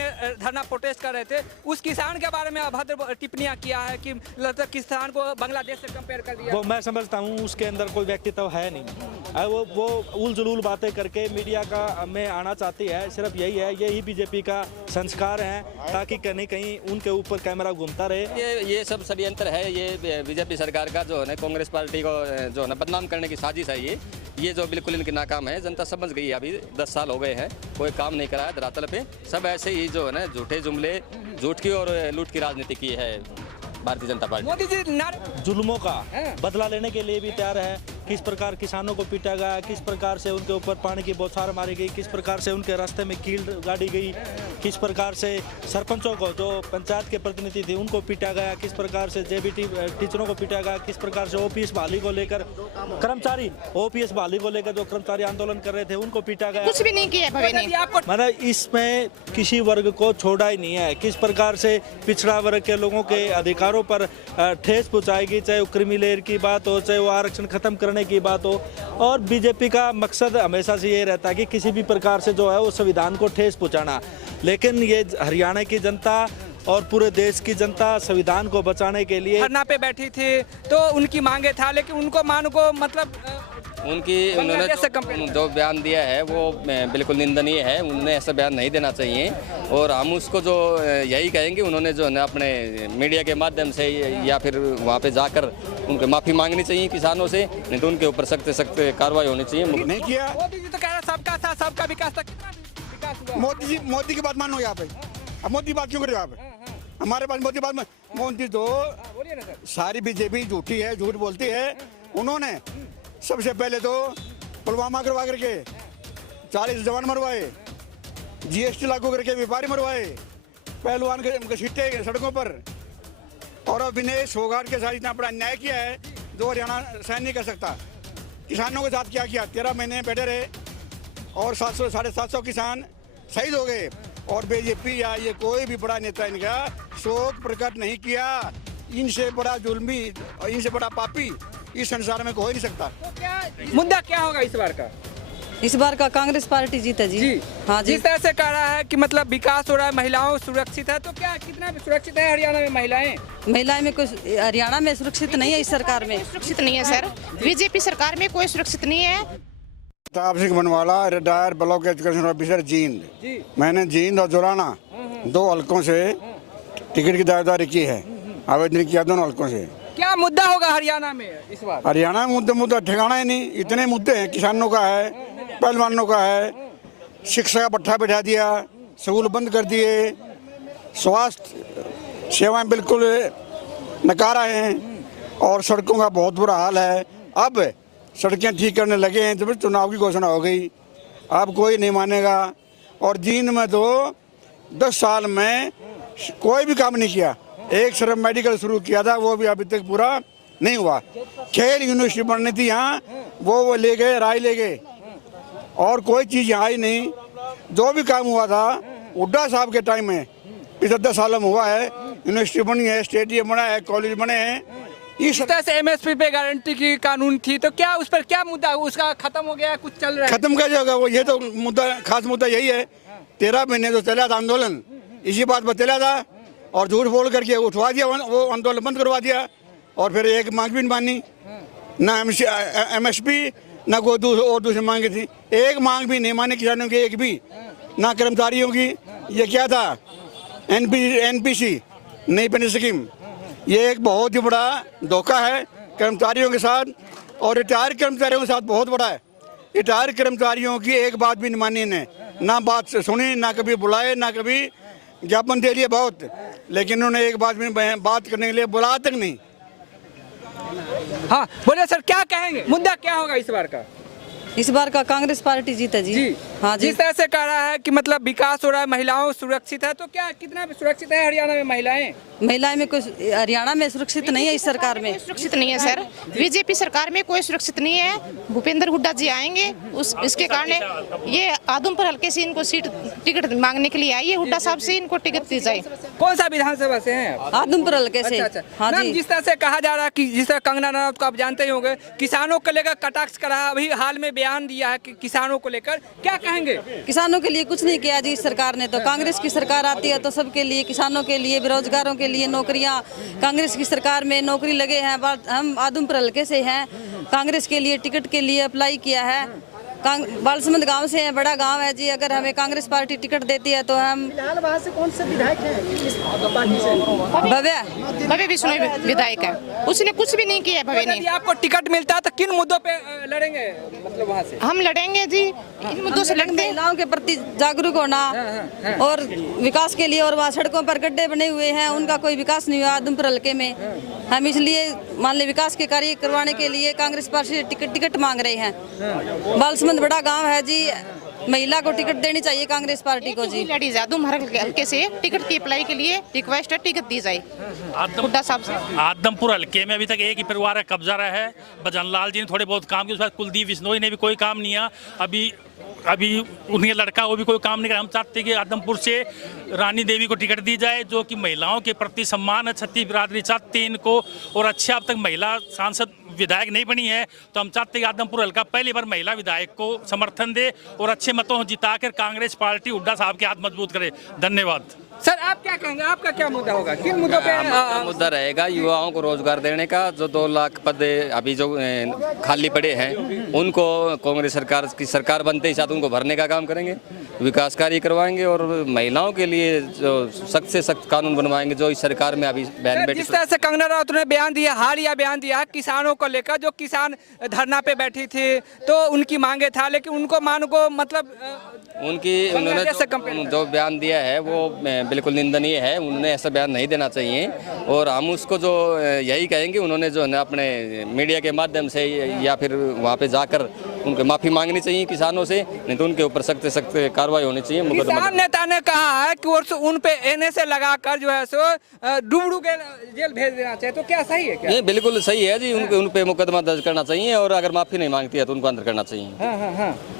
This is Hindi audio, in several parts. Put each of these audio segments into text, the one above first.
अपने धरना प्रोटेस्ट कर रहे थे, उस किसान के बारे में अभद्र टिप्पणियां किया है कि लगता है किसान को बांग्लादेश से कंपेयर कर दिया। वो मैं समझता हूँ उसके अंदर कोई व्यक्तित्व है नहीं। वो उल जुलूल बातें करके मीडिया का में आना चाहती है, सिर्फ यही है। यही बीजेपी का संस्कार है, ताकि कहीं कहीं उनके ऊपर कैमरा घूमता रहे। ये सब षड्यंत्र है, ये बीजेपी सरकार का जो है ना, कांग्रेस पार्टी को जो है ना बदनाम करने की साजिश है। ये जो बिल्कुल इनकी नाकाम है। जनता समझ गई है, अभी 10 साल हो गए हैं, कोई काम नहीं करा है धरातल पे। सब ऐसे ही जो है ना झूठे जुमले, झूठ की और लूट की राजनीति की है भारतीय जनता पार्टी। मोदी जी जुल्मों का बदला लेने के लिए भी तैयार है। किस प्रकार किसानों को पीटा गया, किस प्रकार से उनके ऊपर पानी की बौछार मारी गई, किस प्रकार से उनके रास्ते में कील गाड़ी गई, किस प्रकार से सरपंचों को, जो पंचायत के प्रतिनिधि थे, उनको पीटा गया, किस प्रकार से जेबीटी टीचरों को पीटा गया, किस प्रकार से ओपीएस बहाली को लेकर ओपीएस बहाली को लेकर जो कर्मचारी आंदोलन कर रहे थे उनको पीटा गया। कुछ भी नहीं किया मैंने इसमें किसी वर्ग को छोड़ा ही नहीं है। किस प्रकार से पिछड़ा वर्ग के लोगों के अधिकारों पर ठेस पहुंचाएगी, चाहे वो क्रीमी लेयर की बात हो, चाहे वो आरक्षण खत्म करने की बात हो। और बीजेपी का मकसद हमेशा से ये रहता है कि किसी भी प्रकार से जो है वो संविधान को ठेस पहुंचाना। लेकिन ये हरियाणा की जनता और पूरे देश की जनता संविधान को बचाने के लिए धरना पे बैठी थी, तो उनकी मांगे था, लेकिन उनको मान को मतलब उन्होंने जो बयान दिया है वो बिल्कुल निंदनीय है। उन्हें ऐसा बयान नहीं देना चाहिए और हम उसको जो यही कहेंगे, उन्होंने जो है ना अपने मीडिया के माध्यम से या फिर वहाँ पे जाकर उनको माफ़ी मांगनी चाहिए किसानों से, नहीं तो उनके ऊपर सख्त सख्त कार्रवाई होनी चाहिए। नहीं किया। मोदी जी तो कह रहे सबका साथ सबका विकास, विकास हुआ। मोदी की बात मानो यहाँ पे। अब मोदी बात क्यों कर रहे हो आप? हमारे पास मोदी बात में मोदी तो सारी बीजेपी झूठी है, झूठ बोलती है। उन्होंने सबसे पहले तो पुलवामा करवा करके 40 जवान मरवाए, जीएसटी लागू करके व्यापारी मरवाए, पहलवान के घसीटे सड़कों पर, और अब इन्हें सौगात के साथ इतना बड़ा अन्याय किया है जो हरियाणा सहन नहीं कर सकता। किसानों के साथ क्या किया? 13 महीने बैठे रहे और 700 साढ़े 700 किसान शहीद हो गए। और बीजेपी या ये कोई भी बड़ा नेता इनका शोक प्रकट नहीं किया। इनसे बड़ा जुल्मी और इनसे बड़ा पापी इस संसार में हो ही नहीं सकता। तो क्या मुद्दा क्या होगा इस बार का? इस बार का कांग्रेस पार्टी जीता जी। हाँ जी। जिस तरह से कह रहा है कि मतलब विकास हो रहा है, महिलाओं सुरक्षित है, तो क्या कितना सुरक्षित है हरियाणा में महिलाएं? महिलाएं में कुछ हरियाणा में सुरक्षित नहीं है। इस सरकार में सुरक्षित नहीं है सर। बीजेपी सरकार में कोई सुरक्षित नहीं है। प्रताप सिंह बनवाला, retired block education officer Jind. मैंने जींद और जोराना 2 हलकों से टिकट की दावेदारी की है, आवेदन किया दोनों हलकों से। क्या मुद्दा होगा हरियाणा में इस बार? हरियाणा में मुद्दा ठिकाना ही नहीं। इतने मुद्दे हैं, किसानों का है, पहलवानों का है, शिक्षा का पट्टा बैठा दिया, स्कूल बंद कर दिए, स्वास्थ्य सेवाएं बिल्कुल नकारा हैं और सड़कों का बहुत बुरा हाल है। अब सड़कें ठीक करने लगे हैं तो चुनाव की घोषणा हो गई, अब कोई नहीं मानेगा। और जींद में तो 10 साल में कोई भी काम नहीं किया। एक सिर्फ मेडिकल शुरू किया था, वो भी अभी तक पूरा नहीं हुआ। खेल यूनिवर्सिटी बननी थी यहाँ, वो ले गए, राय ले गए, और कोई चीज़ यहाँ ही नहीं। जो भी काम हुआ था हुड्डा साहब के टाइम में, पिछले 10 सालों में हुआ है। यूनिवर्सिटी बनी है, स्टेडियम बना है, कॉलेज बने हैं। इस तरह से एमएसपी पे गारंटी की कानून थी, तो क्या उस पर क्या मुद्दा उसका खत्म हो गया, कुछ चल रहा है? खत्म कैसे होगा? वो ये तो मुद्दा, खास मुद्दा यही है। 13 महीने तो चला था आंदोलन, इसी बात पर चला था, और झूठ बोल करके उठवा दिया, वो आंदोलन बंद करवा दिया। और फिर एक मांग भी नहीं मानी, ना एमएसपी ना कोई और दूसरी मांगी थी। एक मांग भी नहीं मानी किसानों की, एक भी ना कर्मचारियों की। ये क्या था? एनपीसी नई पेंशन स्कीम, ये एक बहुत ही बड़ा धोखा है कर्मचारियों के साथ, और रिटायर कर्मचारियों के साथ बहुत बड़ा है। रिटायर कर्मचारियों की एक बात भी नहीं मानी इन्हें, ना बात सुनी, ना कभी बुलाए, ना कभी ज्ञापन दे लिए बहुत, लेकिन उन्होंने एक बात भी बात करने के लिए बुलाया तक नहीं। हाँ बोले सर, क्या कहेंगे, मुद्दा क्या होगा इस बार का? इस बार का कांग्रेस पार्टी जीता जी। हाँ जी। जिस तरह से कह रहा है कि मतलब विकास हो रहा है, महिलाओं सुरक्षित है, तो क्या कितना सुरक्षित है हरियाणा में महिलाएं? महिलाएं में कुछ हरियाणा में सुरक्षित नहीं है। इस सरकार में सुरक्षित नहीं है सर। बीजेपी सरकार में कोई सुरक्षित नहीं है। भूपेंद्र हुड्डा जी आएंगे, इसके कारण ये आदमपुर हल्के से इनको सीट टिकट मांगने के लिए आई है। हुड्डा साहब से इनको टिकट दी जाए। कौन सा विधानसभा से हैं आप? आदमपुर हल्के से। अच्छा। हाँ मैम, जी। जिस तरह से कहा जा रहा है कि जिस तरह कंगना रनौत को आप जानते ही होंगे, किसानों को लेकर कटाक्ष करा, अभी हाल में बयान दिया है कि किसानों को लेकर, क्या कहेंगे? किसानों के लिए कुछ नहीं किया जी इस सरकार ने। तो कांग्रेस की सरकार आती है तो सबके लिए, किसानों के लिए, बेरोजगारों के लिए नौकरियां, कांग्रेस की सरकार में नौकरी लगे हैं। हम आदमपुर हल्के से हैं, कांग्रेस के लिए टिकट के लिए अप्लाई किया है। बालसमंद गांव से है, बड़ा गांव है जी। अगर हमें कांग्रेस पार्टी टिकट देती है तो हम से कौन से विधायक हैं भव्य विश्नोई विधायक है, उसने कुछ भी नहीं किया। भव्य ने यदि आपको टिकट मिलता है तो किन मुद्दों पे लड़ेंगे, मतलब वहाँ से? हम लड़ेंगे जी, इन मुद्दों से लड़ते। महिलाओं के प्रति जागरूक होना और विकास के लिए, और वहाँ सड़कों पर गड्ढे बने हुए हैं, उनका कोई विकास नहीं हुआ आदमपुर हल्के में। हम इसलिए मान ले विकास के कार्य करवाने के लिए कांग्रेस पार्टी टिकट मांग रहे हैं। बालसमंद बड़ा गांव है जी, महिला को टिकट देनी चाहिए कांग्रेस पार्टी को जी। लेडीज आदमपुर हल्के से टिकट की अप्लाई के लिए रिक्वेस्ट है, टिकट दी जाए हुड्डा साहब से। आदमपुर हल्के में अभी तक एक ही परिवार का कब्जा रहा है। भजन लाल जी ने थोड़े बहुत काम किए, उसके बाद कुलदीप बिश्नोई ने भी कोई काम नहीं किया। अभी उन्हें लड़का वो भी कोई काम नहीं कर। हम चाहते हैं कि आदमपुर से रानी देवी को टिकट दी जाए, जो कि महिलाओं के प्रति सम्मान है। छत्तीस बिरादरी चाहती है इनको, और अच्छे अब तक महिला सांसद विधायक नहीं बनी है। तो हम चाहते हैं कि आदमपुर हल्का पहली बार महिला विधायक को समर्थन दे और अच्छे मतों जिताकर कांग्रेस पार्टी हुड्डा साहब के हाथ मजबूत करे। धन्यवाद। सर आप क्या कहेंगे, आपका क्या मुद्दा होगा, किन मुद्दों पे? मुद्दा रहेगा युवाओं को रोजगार देने का। जो 2 लाख पद अभी जो खाली पड़े हैं, उनको कांग्रेस सरकार की सरकार बनते ही साथ उनको भरने का काम करेंगे, विकास कार्य करवाएंगे, और महिलाओं के लिए जो सख्त से सख्त कानून बनवाएंगे जो इस सरकार में अभी बहन बेटी। जिस तरह से कंगना रनौत ने बयान दिया, हालिया बयान दिया किसानों को लेकर, जो किसान धरना पे बैठी थी तो उनकी मांगे था, लेकिन उनको मान को मतलब उन्होंने जो बयान दिया है वो बिल्कुल निंदनीय है। उन्होंने ऐसा बयान नहीं देना चाहिए, और हम उसको जो यही कहेंगे, उन्होंने जो है ना अपने मीडिया के माध्यम से या फिर वहाँ पे जाकर उनको माफ़ी मांगनी चाहिए किसानों से, नहीं तो उनके ऊपर सख्त सख्त कार्रवाई होनी चाहिए। किसान नेता ने कहा है कि उन पे NSA लगाकर जो है सो डूबडू के जेल भेज देना चाहिए, तो क्या सही है क्या? ये बिल्कुल सही है जी, उन पे मुकदमा दर्ज करना चाहिए, और अगर माफ़ी नहीं मांगती है तो उनको अंदर करना चाहिए।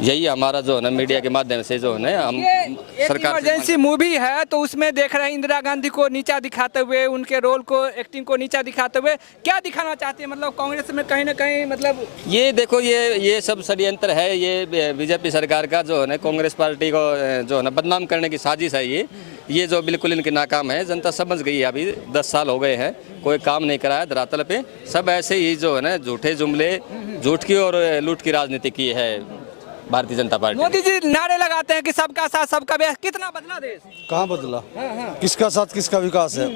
यही हमारा जो है ना मीडिया के माध्यम से जो है हम सरकार। इमरजेंसी मूवी है तो उसमें देख रहे हैं इंदिरा गांधी को नीचा दिखाते हुए, उनके रोल को, एक्टिंग को नीचा दिखाते हुए, क्या दिखाना चाहते हैं? मतलब कांग्रेस में कहीं ना कहीं मतलब ये देखो, ये सब षड्यंत्र है। ये बीजेपी सरकार का जो है ना कांग्रेस पार्टी को जो है ना बदनाम करने की साजिश है। ये जो बिल्कुल इनकी नाकाम है। जनता समझ गई है, अभी 10 साल हो गए हैं, कोई काम नहीं कराया धरातल पे। सब ऐसे ही जो है ना झूठे जुमले, झूठ की और लूट की राजनीति की है भारतीय जनता पार्टी। मोदी जी नारे लगाते हैं कि सबका साथ सबका विकास, कितना बदला देश? कहाँ बदला? किसका साथ किसका विकास है?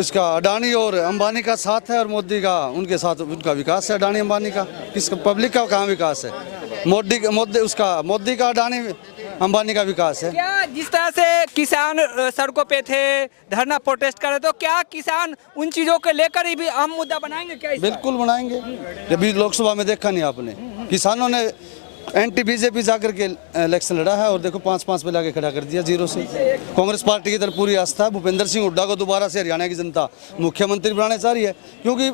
इसका अडानी और अंबानी का साथ है, और मोदी का उनके साथ उनका विकास है। अडानी अंबानी का किसका, पब्लिक का कहाँ विकास है? मोदी का अडानी अंबानी का विकास है। क्या जिस तरह से किसान सड़कों पे थे, धरना प्रोटेस्ट कर रहे, तो क्या किसान उन चीजों को लेकर ही भी अहम मुद्दा बनाएंगे क्या? बिल्कुल बनाएंगे। अभी लोकसभा में देखा नहीं आपने, किसानों ने एंटी बीजेपी जाकर के इलेक्शन लड़ा है, और देखो 5-5 पे लाके खड़ा कर दिया 0 से। कांग्रेस पार्टी की तरफ पूरी आस्था है। भूपेंद्र सिंह हुड्डा को दोबारा से हरियाणा की जनता मुख्यमंत्री बनाना चाह रही है, क्योंकि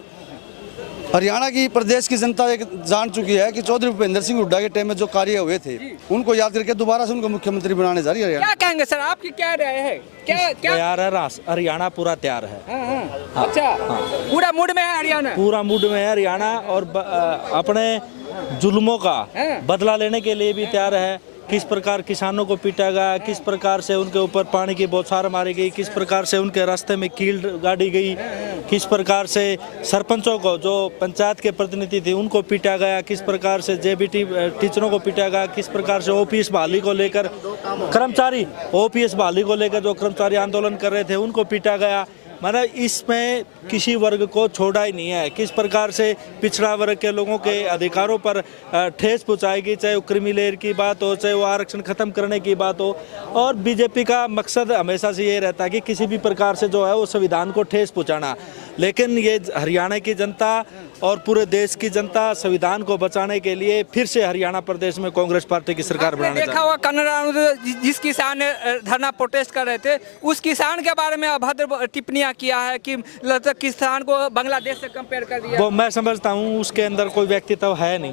हरियाणा की प्रदेश की जनता एक जान चुकी है कि चौधरी भूपेंद्र सिंह हुड्डा के टाइम में जो कार्य हुए थे उनको याद करके दोबारा से उनको मुख्यमंत्री बनाने जा रही है। क्या कहेंगे सर, आपकी क्या राय है? क्या तैयार है, हरियाणा पूरा तैयार है। अच्छा, पूरा मूड में है हरियाणा? पूरा मूड में है हरियाणा, और अपने जुल्मों का बदला लेने के लिए भी तैयार है। किस प्रकार किसानों को पीटा गया, किस प्रकार से उनके ऊपर पानी की बौछार मारी गई, किस प्रकार से उनके रास्ते में कील गाड़ी गई, किस प्रकार से सरपंचों को, जो पंचायत के प्रतिनिधि थे, उनको पीटा गया, किस प्रकार से JBT टीचरों को पीटा गया, किस प्रकार से OPS बहाली को लेकर OPS बहाली को लेकर जो कर्मचारी आंदोलन कर रहे थे उनको पीटा गया। मतलब इसमें किसी वर्ग को छोड़ा ही नहीं है। किस प्रकार से पिछड़ा वर्ग के लोगों के अधिकारों पर ठेस पहुंचाएगी, चाहे वो क्रीमी लेयर की बात हो, चाहे वो आरक्षण खत्म करने की बात हो। और बीजेपी का मकसद हमेशा से ये रहता है कि किसी भी प्रकार से जो है वो संविधान को ठेस पहुंचाना। लेकिन ये हरियाणा की जनता और पूरे देश की जनता संविधान को बचाने के लिए फिर से हरियाणा प्रदेश में कांग्रेस पार्टी की सरकार बनाने देखा हुआ कंगना, जिस किसान ने धरना प्रोटेस्ट कर रहे थे, उस किसान के बारे में अभद्र टिप्पणियां टिप्पणियां किया है कि लगता किसान को बांग्लादेश से कंपेयर कर दिया। वो मैं समझता हूँ उसके अंदर कोई व्यक्तित्व है नहीं।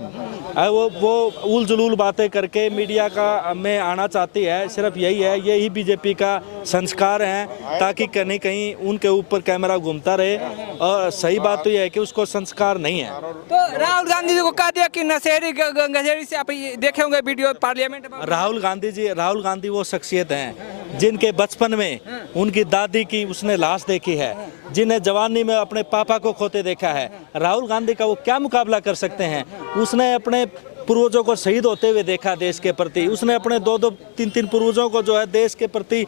वो उल जुलूल बातें करके मीडिया का में आना चाहती है, सिर्फ यही है, यही बीजेपी का संस्कार है, ताकि कहीं कहीं उनके ऊपर कैमरा घूमता रहे। और सही बात तो यह है कि उसको संस्कार नहीं है। तो राहुल गांधी जी को कह दिया कि नशेरी गंगेरी से आप देखे होंगे वीडियो पार्लियामेंट में। राहुल गांधी वो शख्सियत हैं जिनके बचपन में उनकी दादी की उसने लाश देखी है, जिन्हें जवानी में अपने पापा को खोते देखा है। राहुल गांधी का वो क्या मुकाबला कर सकते हैं? उसने अपने पूर्वजों को शहीद होते हुए देखा देश के प्रति, उसने अपने 2-2, 3-3 पूर्वजों को जो है देश के प्रति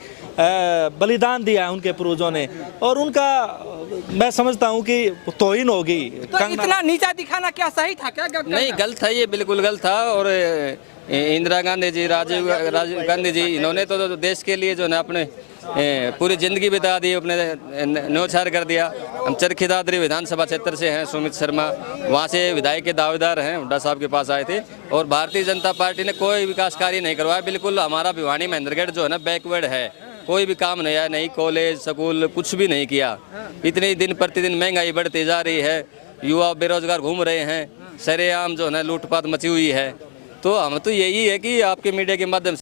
बलिदान दिया है उनके पूर्वजों ने, और उनका मैं समझता हूं कि तौहीन होगी। तो इतना नीचा दिखाना क्या सही था क्या? नहीं, गलत था, ये बिल्कुल गलत था। और इंदिरा गांधी जी, राजीव गांधी जी, इन्होंने तो देश के लिए जो है अपने पूरी जिंदगी बिता दी, अपने न्योछावर कर दिया। हम चरखी दादरी विधानसभा क्षेत्र से हैं, सुमित शर्मा वहाँ से विधायक के दावेदार हैं, हुड्डा साहब के पास आए थे। और भारतीय जनता पार्टी ने कोई विकास कार्य नहीं करवाया। बिल्कुल हमारा भिवानी महेंद्रगढ़ जो है ना बैकवर्ड है, कोई भी काम नहीं आया, नहीं कॉलेज स्कूल कुछ भी नहीं किया। इतनी दिन प्रतिदिन महंगाई बढ़ती जा रही है, युवा बेरोजगार घूम रहे हैं, सरेआम जो है ना लूटपाट मची हुई है। तो हम तो यही है कि आपके मीडिया के माध्यम से